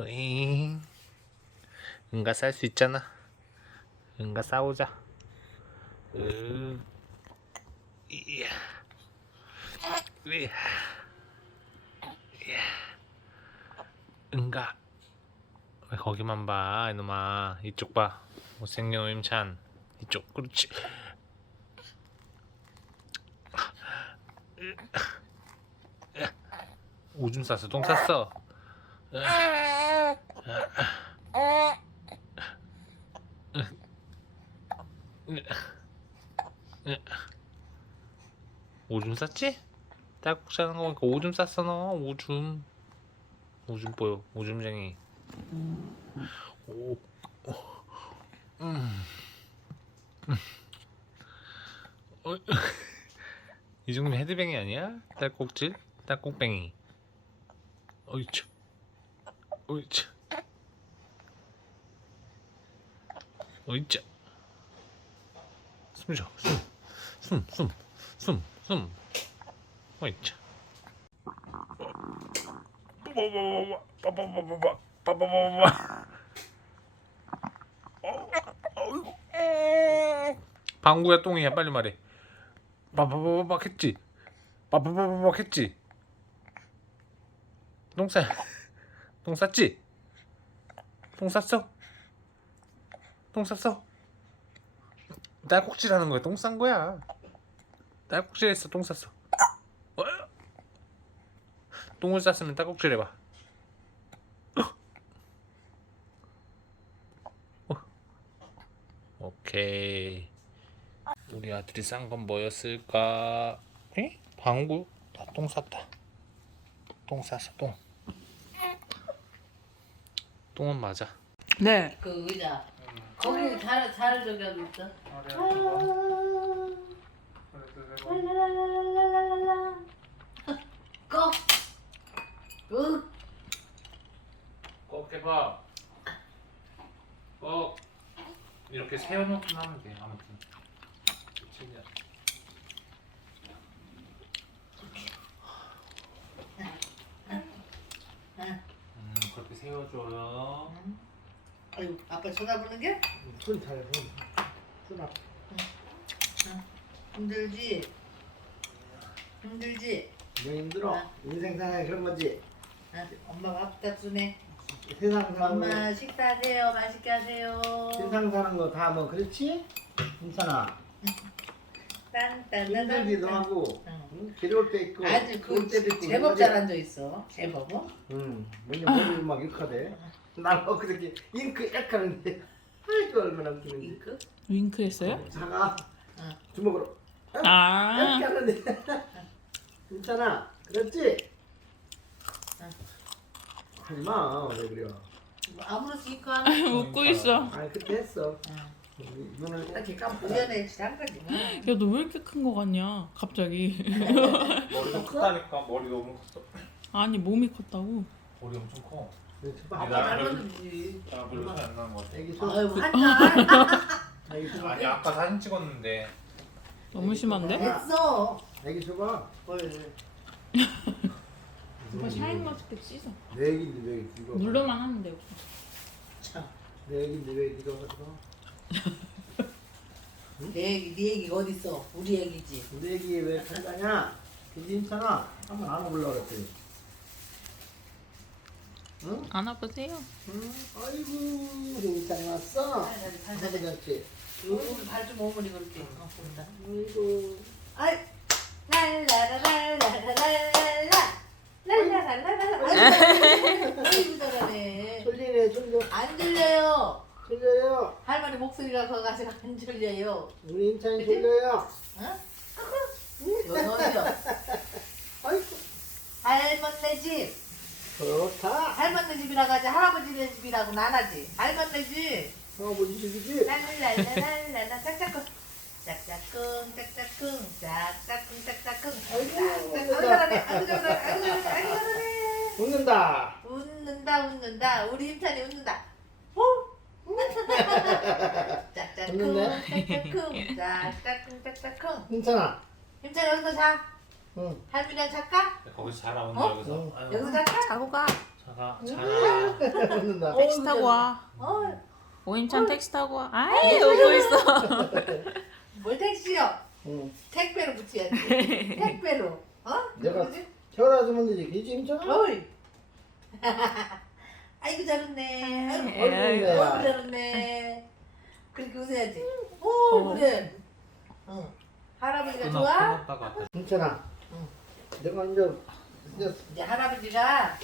으잉. 응가 쌀 수 있잖아. 응가 싸우자. 으. 이야. 이야. 이야. 응가. 왜 거기만 봐, 이놈아. 이쪽 봐. 못생긴 오임찬. 이쪽, 그렇지. 오줌 쌌어, 똥 쌌어. 오줌 쌌지? 딸꾹 자는 거 보니까 오줌 쌌어 너 오줌 오줌 보여 오줌쟁이 이 정도면 헤드뱅이 아니야? 딸꾹질? 딸꾹뱅이 어이차 어이차. 어이차. 숨 쉬어. 숨 숨 숨 숨숨. 어이차. 빠바바바바바바바바바바바바바 방구야 똥이야 빨리 말해 빠바바바박 했지 빠바바바박 했지 똥 싸, 똥 쌌지? 똥 쌌어? 똥 쌌어? 딸꾹질 하는 거야. 똥 싼 거야. 딸꾹질 했어. 똥 쌌어. 어? 똥을 쌌으면 딸꾹질 해봐. 어. 오케이. 우리 아들이 싼 건 뭐였을까? 에? 방구? 나 똥 쌌다. 똥 쌌어. 똥. 똥은 맞아. 네. 그 의자 거기 잘, 잘 저기 있어 랄랄랄랄랄랄랄라 꼭! 꼭! 꼭 해봐. 꼭 이렇게 세워놓고 하면 돼. 아무튼. 최대한. 음 그렇게 세워줘요. 아유 아빠 쳐다보는 게 손 잘해 손. 손 앞. 힘들지? 힘들지? 왜 힘들어? 인생 사는 그런 거지. 아, 엄마가 아프다 쓰네 세상 사는 거. 엄마 식사하세요 맛있게 하세요 세상 사는 거 다 뭐 그렇지? 괜찮아. 힘들기도 딴딴딴딴 하고. 응. 응? 괴로울 때 있고. 아주 좋을 그 때도 있고. 제법 잘? 앉아 있어 제법은 응. 뭐냐 머리를 막 욕하대. 난 엊그저께 잉크 약 하는데. 아이고 얼마나 웃기는지. 잉크 윙크 했어요? 사과 응. 주먹으로 아. 이렇게 하는데. 괜찮아. 그렇지? 응. 하지 마. 왜 그래? 뭐 아무렇지 잉크 하는 웃고 있어. 아니 그때 했어. 응. 눈을 이렇게 감고. 우연에 지난 거지 뭐. 야, 너 왜 이렇게 큰 거 같냐? 갑자기. 머리가 크다니까 머리 너무 컸어. 아니, 몸이 컸다고. 머리 엄청 커. 봐. 나- 닮았는지 나 별로 차이 안 나는 것 같아. 애기 손. 아이고 한잔 애기. 아니 아까 사진 찍었는데 너무 심한데? 됐어 애기 줘봐. 뭘 오빠 샤인 마스크 씻어. 내 애기인데 왜 이거? 물로만 하면 돼, 오빠. 참. 내 애기인데 왜 이거 가지고? 내 얘기, 네 얘기가 어딨어 우리 얘기지 우리 애기 왜 간다냐? 괜찮아. 한번 안아보려고 그랬더니. 응? 안아보세요. 응? 아이고 괜찮이 왔어. 괜찮지? 요즘 발좀 오므리 그렇게 어, 본다 아이고. 아이 랄라라랄라라랄라 랄라랄라랄라 아이고 잘하네 졸리네 졸려. 안 들려요 졸려요. 할머니 목소리가 거기 가서 안 들려요. 우리 인찬이 졸려요. 응? 요놈이요 아이고. 할머니 집. 좋다. 할머니 집이라고 하지 할아버지네 집이라고 안 하지. 할머니 집. 아버지 집이지? 랄랄랄랄랄라. 짝짝꿍. 짝짝꿍 짝짝꿍. 짝짝꿍 짝짝꿍. 아이고, 아이고 잘하네. 아이고 잘하네. 아이고 잘하네. 아이고 잘하네. 웃는다. 웃는다 웃는다. 우리 임찬이 웃는다. 호 짝짝꿍 짝짝꿍 짝짝꿍 괜찮아. 임찬이 여기서 자 응. 할머니랑 잘까? 거기서 자라 오늘 어? 여기서. 응. 아유, 여기서 잘까? 자고 가. 자. 자가 자라. 웃는다. 택시 타고 와. 어, 오인찬 택시 타고 와. 아이 오고 있어. 뭘 택시요? 응. 택배로 붙여야지. 택배로. 어? 내가 주면 되지. 그지 임잖아. 어이. 아이고 잘했네. 아이고, 에이, 어이구, 아이고 내가. 잘했네. 그렇게 웃어야지. 오 그래. 응. 할아버지가 좋아? 괜찮아. 응. 내가 이제 이제 이제 할아버지가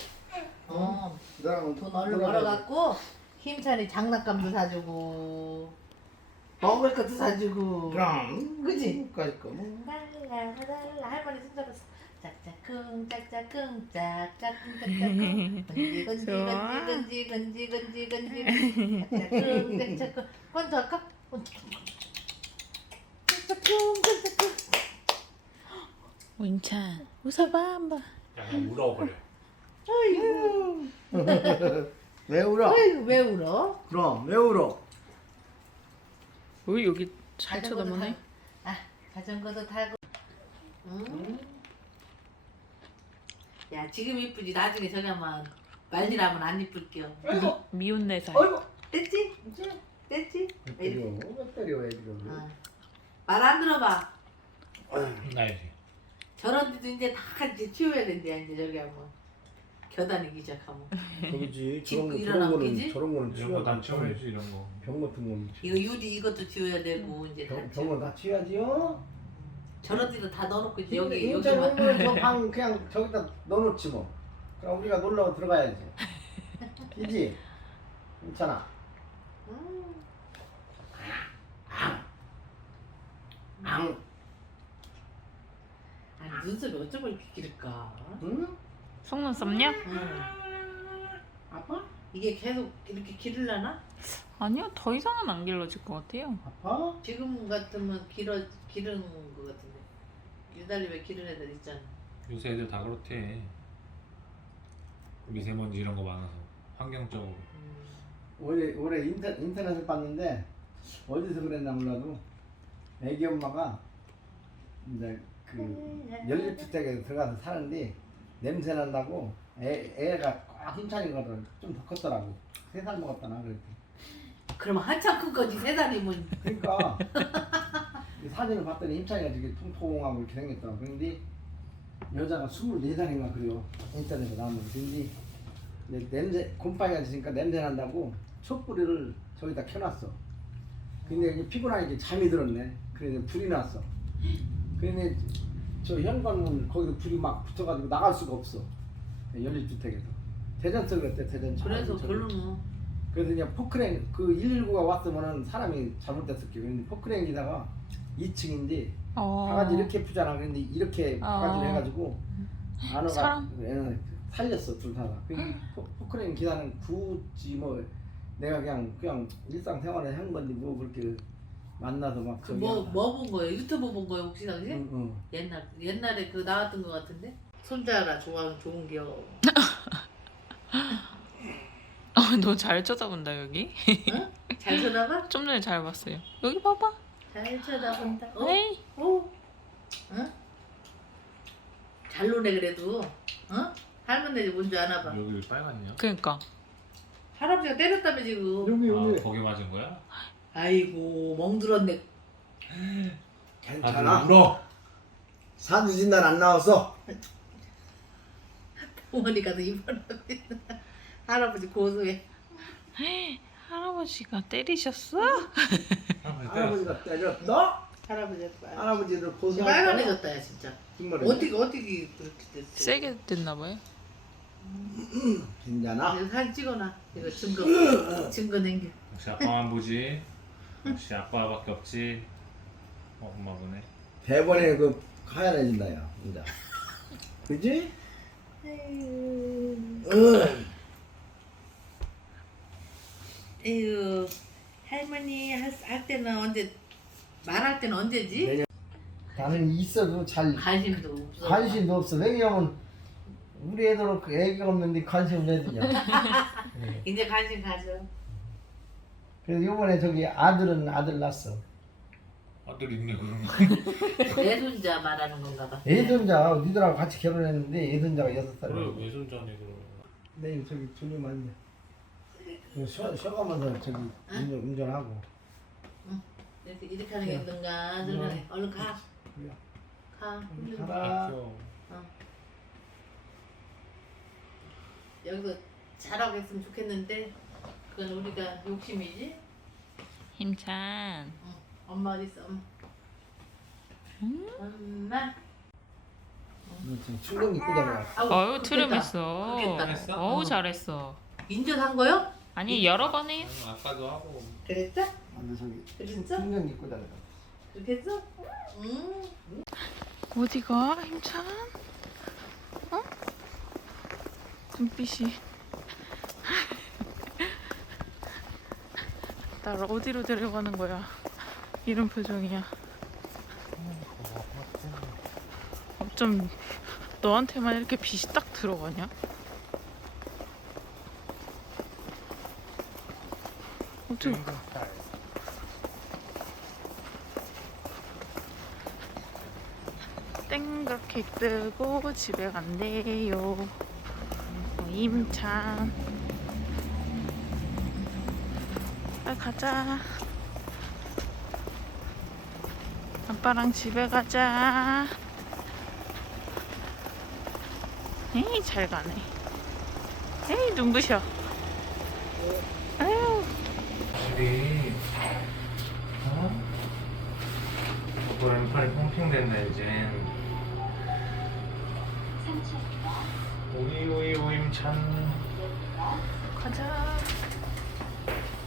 어, 너랑 돈 얼른 벌어갖고 힘찬이 장난감도 사주고 먹을 것도 사주고 그럼 그지? 까짓 거 뭐. 달라 달라 할머니 손잡았어 짝짝쿵 짝짝쿵 짝짝쿵 짝짝쿵 건지 건지 좋아. 건지 건지 건지 건지 건지 짝짝쿵 짝짝쿵 먼저 할까? 짝짝쿵 짝짝쿵 오인찬 웃어봐 한번. 그냥 울어버려. 어이구 왜 울어? 어이구 왜 울어? 그럼 왜 울어? 왜 여기 잘 자전거도 쳐다보네? 타고. 아 자전거도 타고 응? 야 지금 이쁘지 나중에 저기 하면 말리라면 안 이쁠게요 미, 미운 네 살. 어이구. 됐지? 됐지? 때려. 왜 때려 애들을. 어. 말안 들어봐 나야지. 저런 데도 이제 다 이제 치워야 된대 이제 저기 하면 겨다니기 시작하면. 짚고 저런 거 일어나 저런 거는 웃기지? 저런 거는 이런 거다 치워야 치워야지 이런 거. 병 같은 거는 이거 유리 이것도 치워야 되고 이제 다 병 치워. 병원 다 치워야지요. 저런 데도 다 넣어놓고 이제 여기 인천 여기만 오면 저방 그냥 저기다 넣어놓지 뭐. 그럼 우리가 놀러 들어가야지. 이지? 괜찮아. 음. 앙. 아니 눈썹이 어쩌면 이렇게 길을까? 응? 속눈썹냐? 응. 아파? 이게 계속 이렇게 기르려나? 아니요 더 이상은 안 길러질 것 같아요. 아파? 지금 같으면 길어 기르는 거 같은데 유달리 기른 애들 있잖아. 요새 애들 다 그렇대. 미세먼지 이런 거 많아서 환경적으로. 음. 올해 올해 인터, 인터넷을 봤는데 어디서 그랬나 몰라도 애기 엄마가 이제 그 연립주택에 들어가서 사는데 냄새 난다고 애, 애가 꽉 힘차는 거를 좀더 컸더라고 세 살 먹었다나 그랬지 그럼 한참 큰 거지 세 살이면. 그러니까. 이 사진을 봤더니 힘차이가 되게 통통하고 이렇게 생겼더라고 그런데 여자가 24살인가 그래요. 인터넷에 나오는 근데 이제 냄새 곰팡이가 지니까 냄새 난다고 촛불을 저기다 켜놨어. 근데 이게 피곤하니까 잠이 들었네. 그래서 불이 났어. 근데 저 현관문 거기도 불이 막 붙어가지고 나갈 수가 없어. 연립주택에서. 대전서 그랬대 대전 그래서 저기. 별로는 그래서 이제 포크레인 그 119가 왔으면은 사람이 잘못됐을게 근데 포크레인 기다가 2층인데 어. 바가지 이렇게 푸잖아 근데 이렇게 바가지를 어. 해가지고 안어가 사람? 애는 살렸어 둘 다. 그 포- 포크레인 기사는 굳이 뭐 내가 그냥 그냥 일상 생활에 한 건데 뭐 그렇게 만나서 막 저기 그뭐 하나. 뭐본 거예요? 유튜브 본 거예요 혹시 당시? 응, 응. 옛날 옛날에 그 나왔던 거 같은데? 손자가 좋아하는 좋은 기억. 어, 너잘 쳐다본다 여기. 응? 잘 쳐다봐? 좀 전에 잘 봤어요. 여기 봐봐. 잘 쳐다본다. 어? 에이. 어? 응? 잘 노네 그래도. 응? 할머니 뭔줄 아나 봐. 여기 왜 빨갛냐? 그니까. 할아버지가 때렸다며 지금. 여기 아 여기 거기 맞은 거야? 아이고 멍들었네. 괜찮아. 울어. 사주진 날 안 나왔어. 어머니 가서 입원하면 할아버지 고소해. 할아버지가 때리셨어? 할아버지가 때렸어? 할아버지를 고소할 거야? 빨간해졌다 야 진짜. 정말에. 어떻게 어떻게 그렇게 됐어? 세게 됐나 봐요. 괜찮아. 이거 사진 찍어놔. 이거 증거 증거 남겨. 역시 아빠만 보지. 역시 아빠밖에 없지. 어, 엄마 보네. 대본에 그 하얀해진다 야 이제. 그지? 응. 에휴 할머니 할, 할 때는 언제 말할 때는 언제지? 나는 있어도 잘 관심도 없어. 관심도 없어. 왜냐면 우리 애들은 그 애가 없는데 관심을 왜 드냐. 이제 관심 가져. 그래서 이번에 저기 아들은 아들 낳았어. 아들 있네 그런 거. 내 손자 말하는 건가 봐. 애손자 니들하고 같이 결혼했는데 애손자가 여섯 살. 그래 외손자네 그러면. 내일 저기 맞네. 이거 쉬어 쉬어가면서 저기 운전 운전하고. 이렇게 이렇게 하는 게 야. 있던가 응. 들어가네 얼른 가 그래. 가. 얼른 가. 가라. 여기서 잘하고 했으면 좋겠는데 그건 우리가 욕심이지 힘찬. 응. 엄마 어디 있어 엄마 엄마 너 지금 충격 입고 다녀. 아우, 그렇겠다. 트름했어. 그렇겠다. 어우 잘했어. 인전한 거요? 아니 여러 번 해요. 아까도 하고 그랬어? 근데 저기 그랬어? 충격 입고 다녀. 그렇게 했어? 응 어디가 힘찬? 어? 눈빛이 나를 어디로 데려가는 거야? 이런 표정이야. 어쩜 너한테만 이렇게 빛이 딱 들어가냐? 어쩜 땡그랗게 뜨고 집에 간대요. 어, 임찬. 빨리 가자. 아빠랑 집에 가자. 에이, 잘 가네. 에이, 눈부셔. 아 유, 집이 어? 왼팔이 팽팽됐네 이젠 오이 오이 오임찬 가자.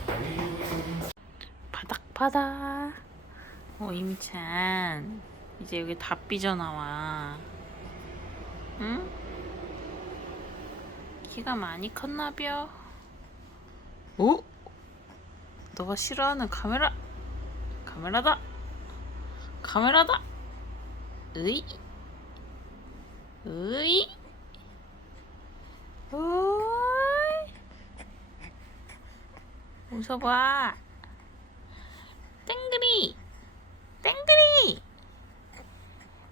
오이 오이 오임 바닥 바닥. 어 임찬 이제 여기 다 삐져나와. 응? 키가 많이 컸나벼? 오? 너가 싫어하는 카메라? 카메라다. 카메라다. 으이. 으이. 오이. 웃어봐. 땡그리 땡그리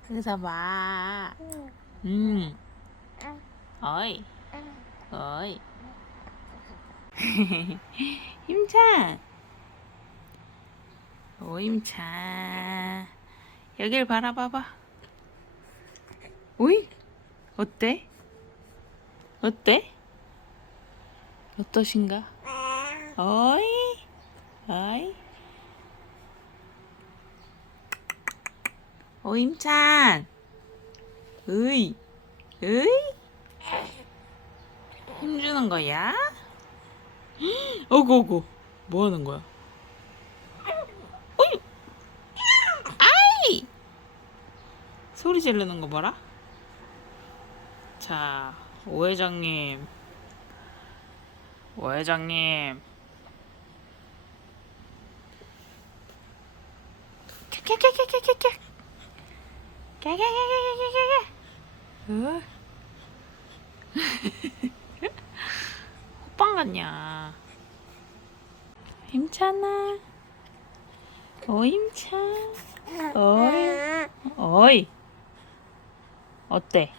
웃어봐 음 어이 어이 힘찬 오 힘찬 여길 바라봐봐. 오이? 어때? 어때? 어떠신가? 어이 어이. 오 힘찬. 으이 으이. 힘주는 거야? 어구 어구. 뭐 하는 거야? 어이 아이 소리 지르는 거 봐라. 자 오 회장님. 오 회장님? 호빵 같냐? 힘찬아 어 힘찬 어이? 어이 어때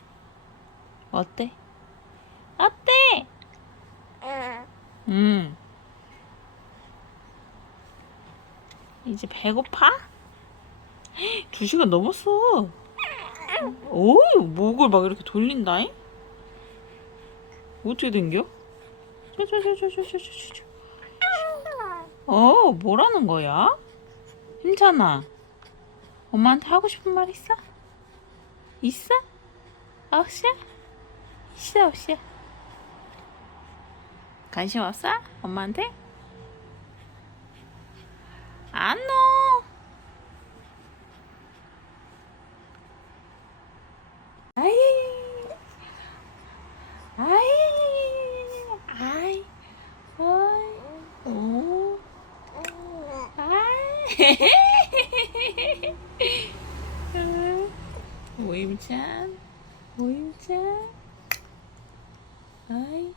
어때 어때 음 이제 배고파? 두 시간 넘었어 어이 목을 막 이렇게 돌린다잉? 어떻게 된겨? 저저저저저저저 어 뭐라는 거야? 힘찬아 엄마한테 하고 싶은 말 있어? 있어? 없어? 있어 없어? 관심 없어? 엄마한테? 안넣어 아이 아이 아이 어이 오 아이 오임찬 오임찬 아이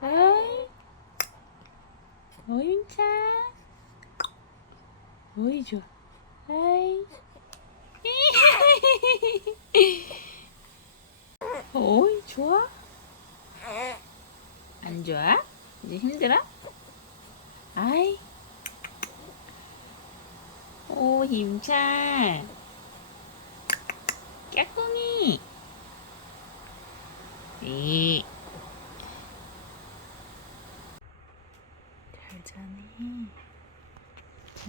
아이 오임찬 오이 좋아 아이 오이 좋아 좋아? 이제 힘들어? 아이. 오, 힘찬. 깨꿍이. 이. 잘 자네.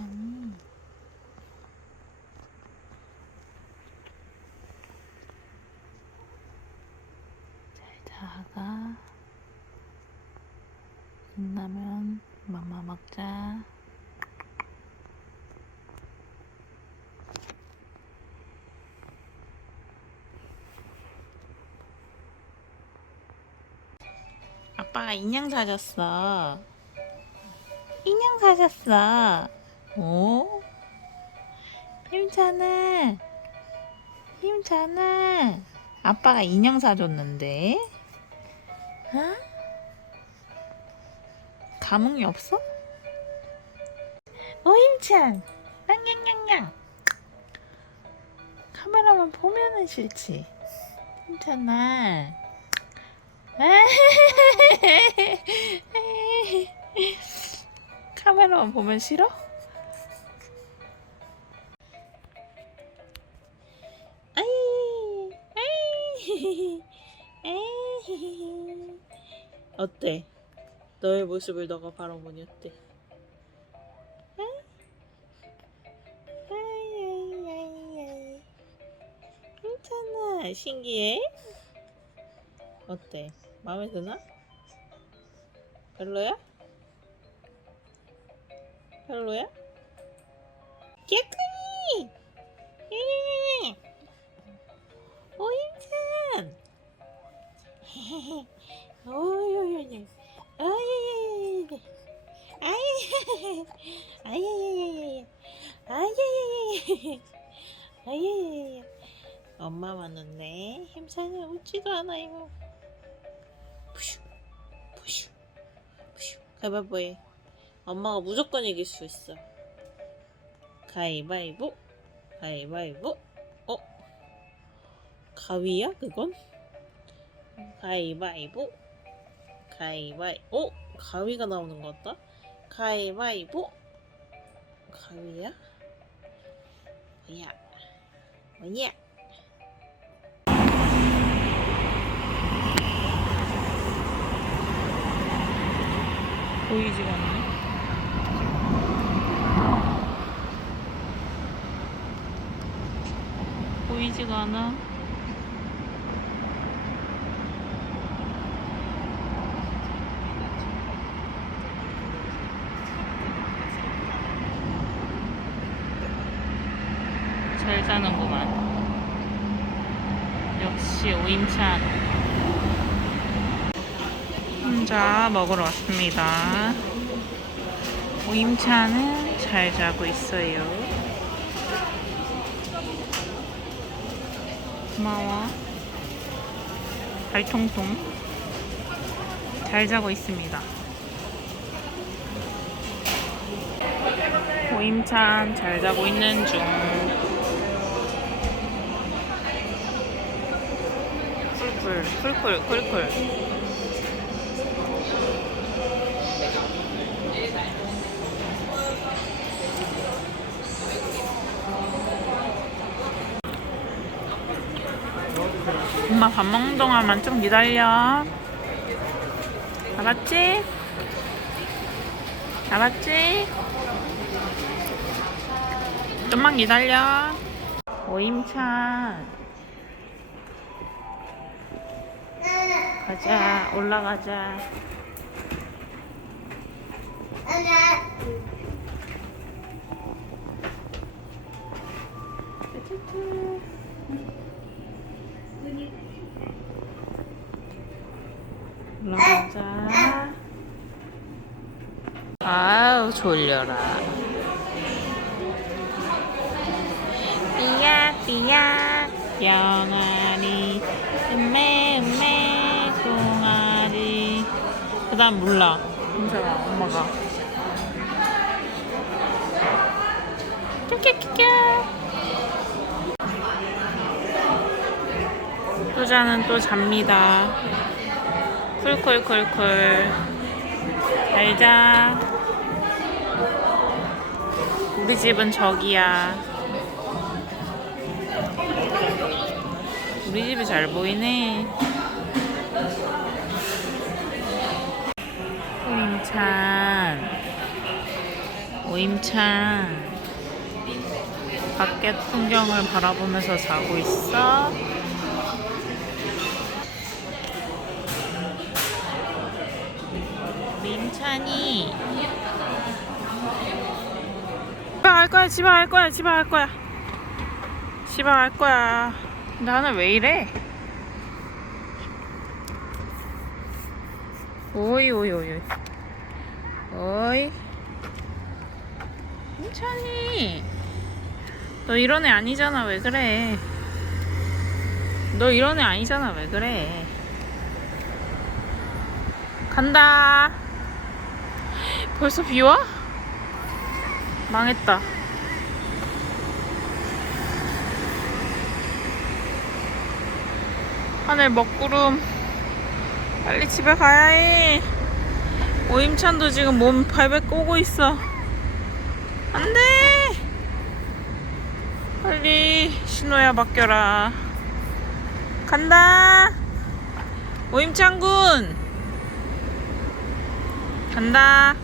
자니. 잘 자가. 끝나면 맘마 먹자. 아빠가 인형 사줬어. 인형 사줬어. 오? 힘찬아. 힘찬아. 아빠가 인형 사줬는데. 어? 감흥이 없어? 오 힘찬. 냥냥냥냥. 카메라만 보면은 싫지. 힘찬아. 카메라만 보면 싫어? 어때? 너의 모습을 너가 바라보니 어때? 괜찮아. 신기해? 어때? 마음에 드나? 별로야? 별로야? 깨끗이! 오요요요 아야야야야 아야야야야 아야야야야 아야야야야 아야야야야 엄마 왔는데 힘찬이 웃지도 않아요. 푸슈 푸슈 푸슈. 가위바위보해. 엄마가 무조건 이길 수 있어. 가위바위보 가위바위보. 어? 가위야 그건? 가위바위보. 가위바위 어? 가위가 나오는 것 같다? 가위바위보. 가위야? 뭐야? 뭐야 보이지가 않네. 보이지가 않아 잘 자는구만 역시 오임찬. 혼자 먹으러 왔습니다. 오임찬은 잘 자고 있어요. 고마워. 발통통. 잘 자고 있습니다. 오임찬 잘 자고 있는 중 꿀꿀 꿀꿀 꿀꿀 엄마 밥 먹는 동안만 좀 기다려 알았지? 알았지? 좀만 기다려 오임찬 가자. 올라가자. 올라가자. 아우 졸려라. 삐야 삐야 병아리 그 다음 몰라. 괜찮아 엄마가. 큐큐큐큐 또 자는 또 잡니다. 쿨쿨쿨쿨. 잘 자. 우리 집은 저기야. 우리 집이 잘 보이네 오임찬. 오임찬. 밖에 풍경을 바라보면서 자고 있어? 민찬이. 집에 갈 거야 집에 갈 거야 집에 갈 거야. 집에 갈 거야. 나는 왜 이래? 오이 오이 오이 오이 민찬이 너 이런 애 아니잖아 왜 그래 너 이런 애 아니잖아 왜 그래 간다. 벌써 비 와? 망했다. 하늘 먹구름. 빨리 집에 가야 해. 오임찬도 지금 몸 발베 꼬고 있어. 안 돼! 빨리 신호야 맡겨라. 간다! 오임찬 군! 간다.